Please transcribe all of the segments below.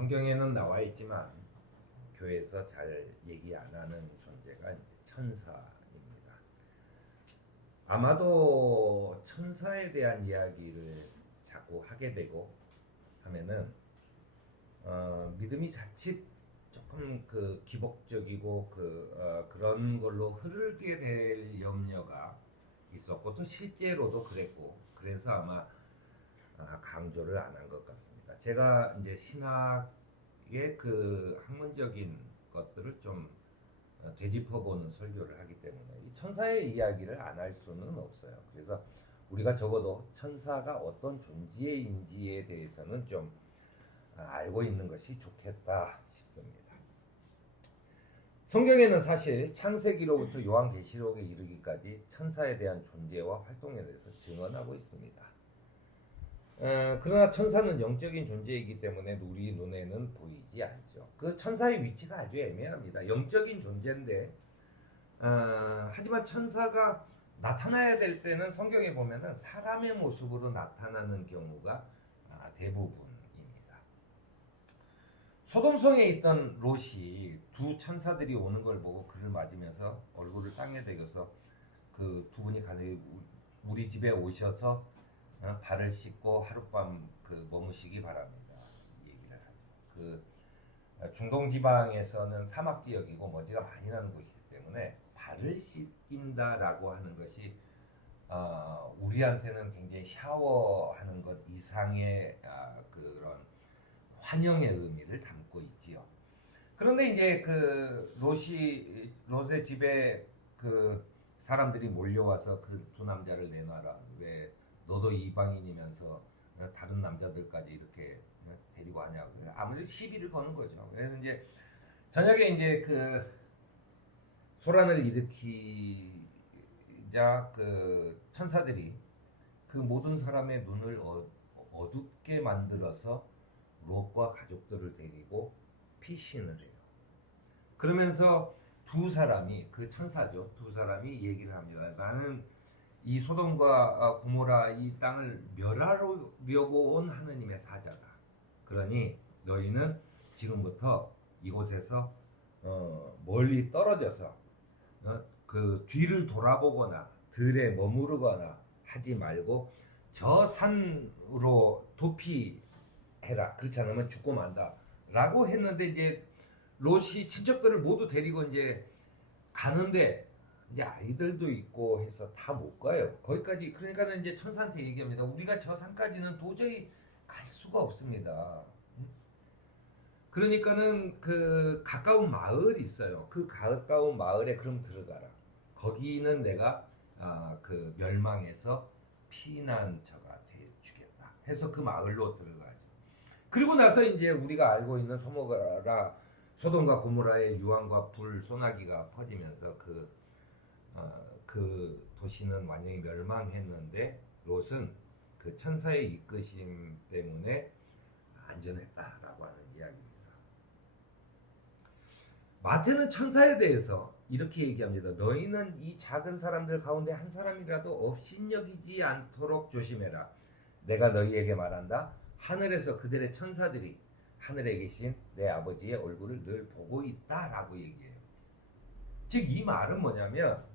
성경에는 나와 있지만 교회에서 잘 얘기 안 하는 존재가 이제 천사입니다. 아마도 천사에 대한 이야기를 자꾸 하게 되고 하면은 믿음이 자칫 조금 그 기복적이고 그런 걸로 흐르게 될 염려가 있었고 또 실제로도 그랬고 그래서 아마 강조를 안 한 것 같습니다. 제가 이제 신학의 그 학문적인 것들을 좀 되짚어보는 설교를 하기 때문에 이 천사의 이야기를 안 할 수는 없어요. 그래서 우리가 적어도 천사가 어떤 존재인지에 대해서는 좀 알고 있는 것이 좋겠다 싶습니다. 성경에는 사실 창세기로부터 요한계시록에 이르기까지 천사에 대한 존재와 활동에 대해서 증언하고 있습니다. 그러나 천사는 영적인 존재이기 때문에 우리 눈에는 보이지 않죠. 그 천사의 위치가 아주 애매합니다. 영적인 존재인데 하지만 천사가 나타나야 될 때는 성경에 보면은 사람의 모습으로 나타나는 경우가 대부분입니다. 소돔성에 있던 롯이 두 천사들이 오는 걸 보고 그를 맞으면서 얼굴을 땅에 대고서 그 두 분이 가는 우리 집에 오셔서 발을 씻고 하룻밤 머무시기 바랍니다. 얘기를 하죠. 중동 지방에서는 사막 지역이고 먼지가 많이 나는 곳이기 때문에 발을 씻긴다라고 하는 것이 우리한테는 굉장히 샤워하는 것 이상의 그런 환영의 의미를 담고 있지요. 그런데 이제 롯의 집에 사람들이 몰려와서 그 두 남자를 내놔라. 왜 너도 이방인이면서 다른 남자들까지 이렇게 데리고 하냐고. 아무래도 시비를 거는 거죠. 그래서 이제 저녁에 이제 소란을 일으키자 천사들이 그 모든 사람의 눈을 어둡게 만들어서 롯과 가족들을 데리고 피신을 해요. 그러면서 두 사람이 천사죠. 두 사람이 얘기를 합니다. 나는 이 소돔과 고모라 이 땅을 멸하려고 온 하느님의 사자다. 그러니 너희는 지금부터 이곳에서 멀리 떨어져서 그 뒤를 돌아보거나 들에 머무르거나 하지 말고 저 산으로 도피해라. 그렇지 않으면 죽고 만다. 라고 했는데 이제 롯이 친척들을 모두 데리고 이제 가는데 이제 아이들도 있고 해서 다 못 가요. 거기까지. 그러니까는 이제 천사한테 얘기합니다. 우리가 저 산까지는 도저히 갈 수가 없습니다. 그러니까는 가까운 마을이 있어요. 그 가까운 마을에 그럼 들어가라. 거기는 내가 멸망해서 피난처가 돼 주겠다. 해서 그 마을로 들어가죠. 그리고 나서 이제 우리가 알고 있는 소돔과 고모라의 유황과 불 소나기가 퍼지면서 그 도시는 완전히 멸망했는데 롯은 그 천사의 이끄심 때문에 안전했다라고 하는 이야기입니다. 마태는 천사에 대해서 이렇게 얘기합니다. 너희는 이 작은 사람들 가운데 한 사람이라도 업신여기지 않도록 조심해라. 내가 너희에게 말한다. 하늘에서 그들의 천사들이 하늘에 계신 내 아버지의 얼굴을 늘 보고 있다라고 얘기해요. 즉 이 말은 뭐냐면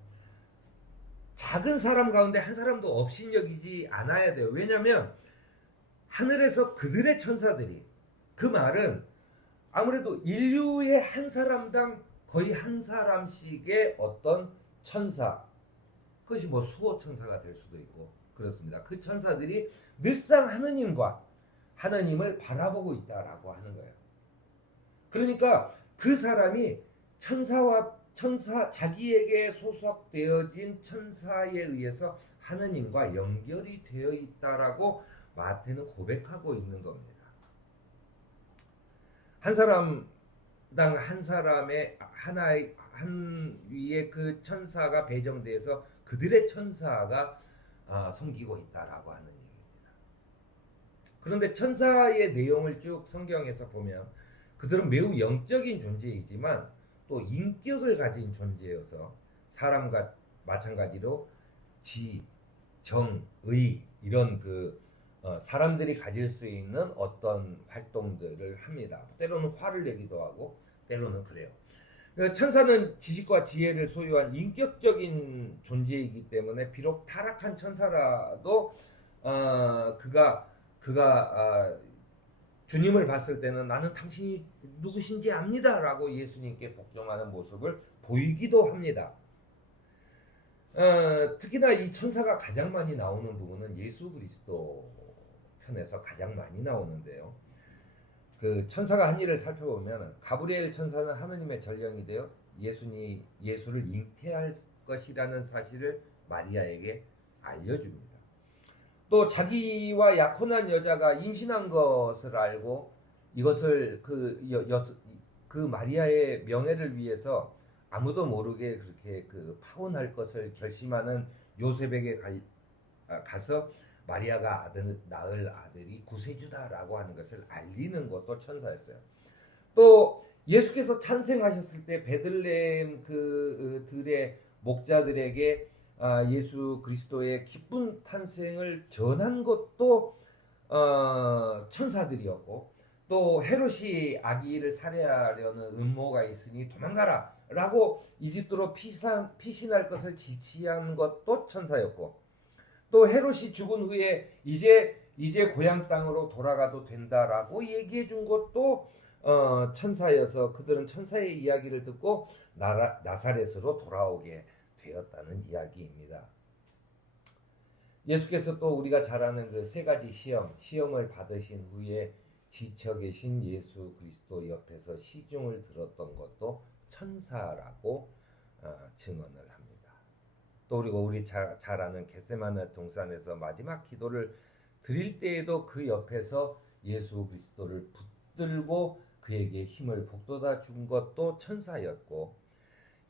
작은 사람 가운데 한 사람도 업신여기지 않아야 돼요. 왜냐하면 하늘에서 그들의 천사들이, 그 말은 아무래도 인류의 한 사람당 거의 한 사람씩의 어떤 천사, 그것이 뭐 수호 천사가 될 수도 있고 그렇습니다. 그 천사들이 늘상 하느님을 바라보고 있다라고 하는 거예요. 그러니까 그 사람이 자기에게 소속되어진 천사에 의해서 하느님과 연결이 되어 있다라고 마태는 고백하고 있는 겁니다. 한 사람당 한 사람의 한 위에 그 천사가 배정돼서 그들의 천사가 섬기고 있다라고 하는 얘기입니다. 그런데 천사의 내용을 쭉 성경에서 보면 그들은 매우 영적인 존재이지만 또 인격을 가진 존재여서 사람과 마찬가지로 지, 정, 의 이런 사람들이 가질 수 있는 어떤 활동들을 합니다. 때로는 화를 내기도 하고 때로는 그래요. 천사는 지식과 지혜를 소유한 인격적인 존재이기 때문에 비록 타락한 천사라도 그가 주님을 봤을 때는 나는 당신이 누구신지 압니다라고 예수님께 복종하는 모습을 보이기도 합니다. 특히나 이 천사가 가장 많이 나오는 부분은 예수 그리스도 편에서 가장 많이 나오는데요. 그 천사가 한 일을 살펴보면 가브리엘 천사는 하느님의 전령이 되어 예수를 잉태할 것이라는 사실을 마리아에게 알려줍니다. 또 자기와 약혼한 여자가 임신한 것을 알고 이것을 그 마리아의 명예를 위해서 아무도 모르게 그렇게 파혼할 것을 결심하는 요셉에게 가서 마리아가 낳을 아들이 구세주다라고 하는 것을 알리는 것도 천사였어요. 또 예수께서 탄생하셨을 때 베들레헴 들의 목자들에게 예수 그리스도의 기쁜 탄생을 전한 것도 천사들이었고, 또 헤롯이 아기를 살해하려는 음모가 있으니 도망가라 라고 이집트로 피신할 것을 지시한 것도 천사였고, 또 헤롯이 죽은 후에 이제 고향 땅으로 돌아가도 된다라고 얘기해 준 것도 천사여서 그들은 천사의 이야기를 듣고 나사렛으로 돌아오게 되었다는 이야기입니다. 예수께서 또 우리가 잘 아는 그 세 가지 시험을 받으신 후에 지쳐 계신 예수 그리스도 옆에서 시중을 들었던 것도 천사라고 증언을 합니다. 또 그리고 우리 잘 아는 겟세마네 동산에서 마지막 기도를 드릴 때에도 그 옆에서 예수 그리스도를 붙들고 그에게 힘을 북돋아 준 것도 천사였고,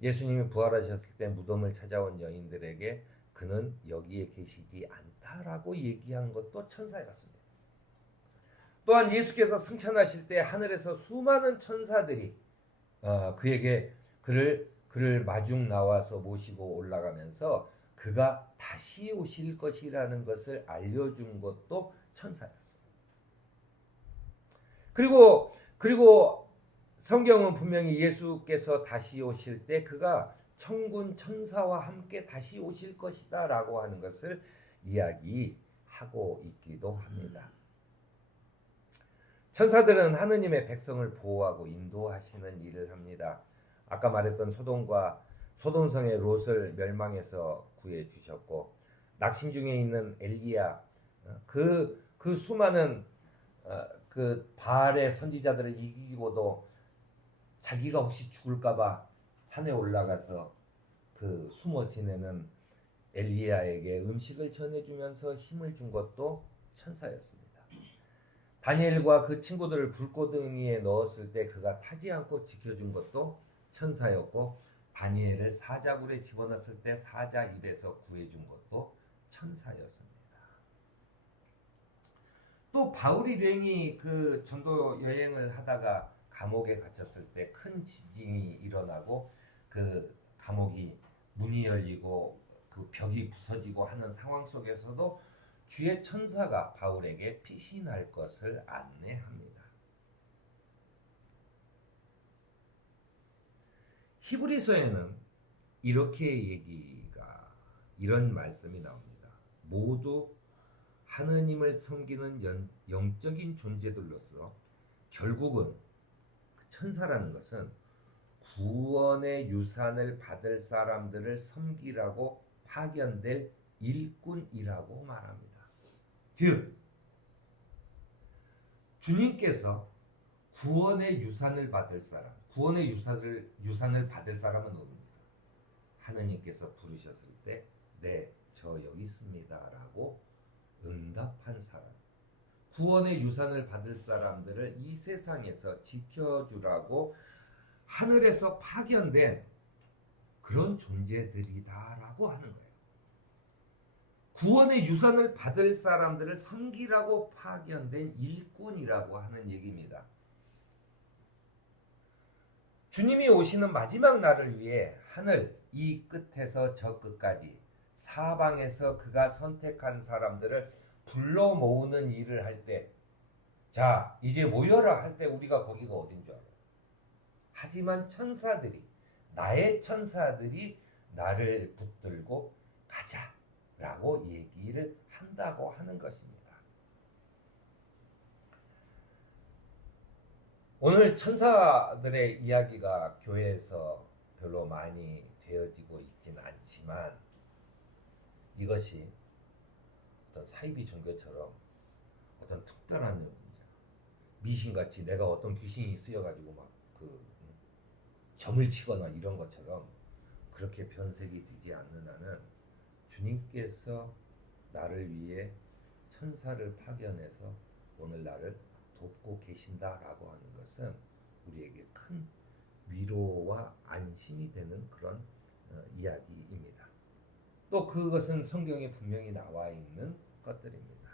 예수님이 부활하셨을 때 무덤을 찾아온 여인들에게 그는 여기에 계시지 않다라고 얘기한 것도 천사였습니다. 또한 예수께서 승천하실 때 하늘에서 수많은 천사들이 그를 마중 나와서 모시고 올라가면서 그가 다시 오실 것이라는 것을 알려준 것도 천사였어요. 그리고 성경은 분명히 예수께서 다시 오실 때 그가 천군 천사와 함께 다시 오실 것이다 라고 하는 것을 이야기하고 있기도 합니다. 천사들은 하느님의 백성을 보호하고 인도하시는 일을 합니다. 아까 말했던 소돔성의 롯을 멸망해서 구해 주셨고, 낙심 중에 있는 엘리야, 그 수많은 그 바알의 선지자들을 이기고도 자기가 혹시 죽을까봐 산에 올라가서 그 숨어 지내는 엘리야에게 음식을 전해주면서 힘을 준 것도 천사였습니다. 다니엘과 그 친구들을 불꽃덩이에 넣었을 때 그가 타지 않고 지켜준 것도 천사였고, 다니엘을 사자굴에 집어넣었을 때 사자 입에서 구해준 것도 천사였습니다. 또 바울이 랭이 그 전도 여행을 하다가 감옥에 갇혔을 때 큰 지진이 일어나고 그 감옥이 문이 열리고 그 벽이 부서지고 하는 상황 속에서도 주의 천사가 바울에게 피신할 것을 안내합니다. 히브리서에는 이런 말씀이 나옵니다. 모두 하느님을 섬기는 영적인 존재들로서 결국은 천사라는 것은 구원의 유산을 받을 사람들을 섬기라고 파견될 일꾼이라고 말합니다. 즉, 주님께서 구원의 유산을 받을 사람, 구원의 유산을 받을 사람은 누굽니까? 하느님께서 부르셨을 때, 네, 저 여기 있습니다라고 응답한 사람, 구원의 유산을 받을 사람들을 이 세상에서 지켜주라고 하늘에서 파견된 그런 존재들이다라고 하는 거예요. 구원의 유산을 받을 사람들을 섬기라고 파견된 일꾼이라고 하는 얘기입니다. 주님이 오시는 마지막 날을 위해 하늘 이 끝에서 저 끝까지 사방에서 그가 선택한 사람들을 불러 모으는 일을 할 때, 자 이제 모여라 할 때 우리가 거기가 어딘 줄 알아요. 하지만 천사들이, 나의 천사들이 나를 붙들고 가자라고 얘기를 한다고 하는 것입니다. 오늘 천사들의 이야기가 교회에서 별로 많이 되어지고 있지는 않지만 이것이 어떤 사이비 종교처럼 어떤 특별한 미신같이 내가 어떤 귀신이 쓰여가지고 막 점을 치거나 이런 것처럼 그렇게 변색이 되지 않는 한은 주님께서 나를 위해 천사를 파견해서 오늘 나를 돕고 계신다라고 하는 것은 우리에게 큰 위로와 안심이 되는 그런 이야기입니다. 또 그것은 성경에 분명히 나와 있는 것들입니다.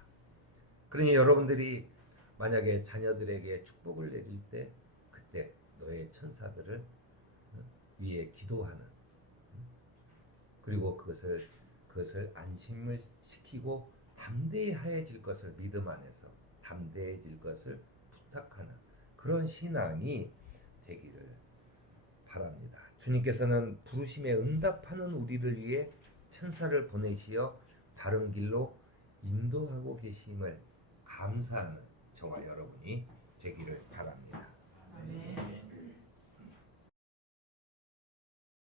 그러니 여러분들이 만약에 자녀들에게 축복을 내릴 때 그때 너의 천사들을 위해 기도하는, 그리고 그것을 안심을 시키고 담대해질 것을 믿음 안에서 담대해질 것을 부탁하는 그런 신앙이 되기를 바랍니다. 주님께서는 부르심에 응답하는 우리를 위해 천사를 보내시어 바른 길로 인도하고 계심을 감사하는 저와 여러분이 되기를 바랍니다. 아멘.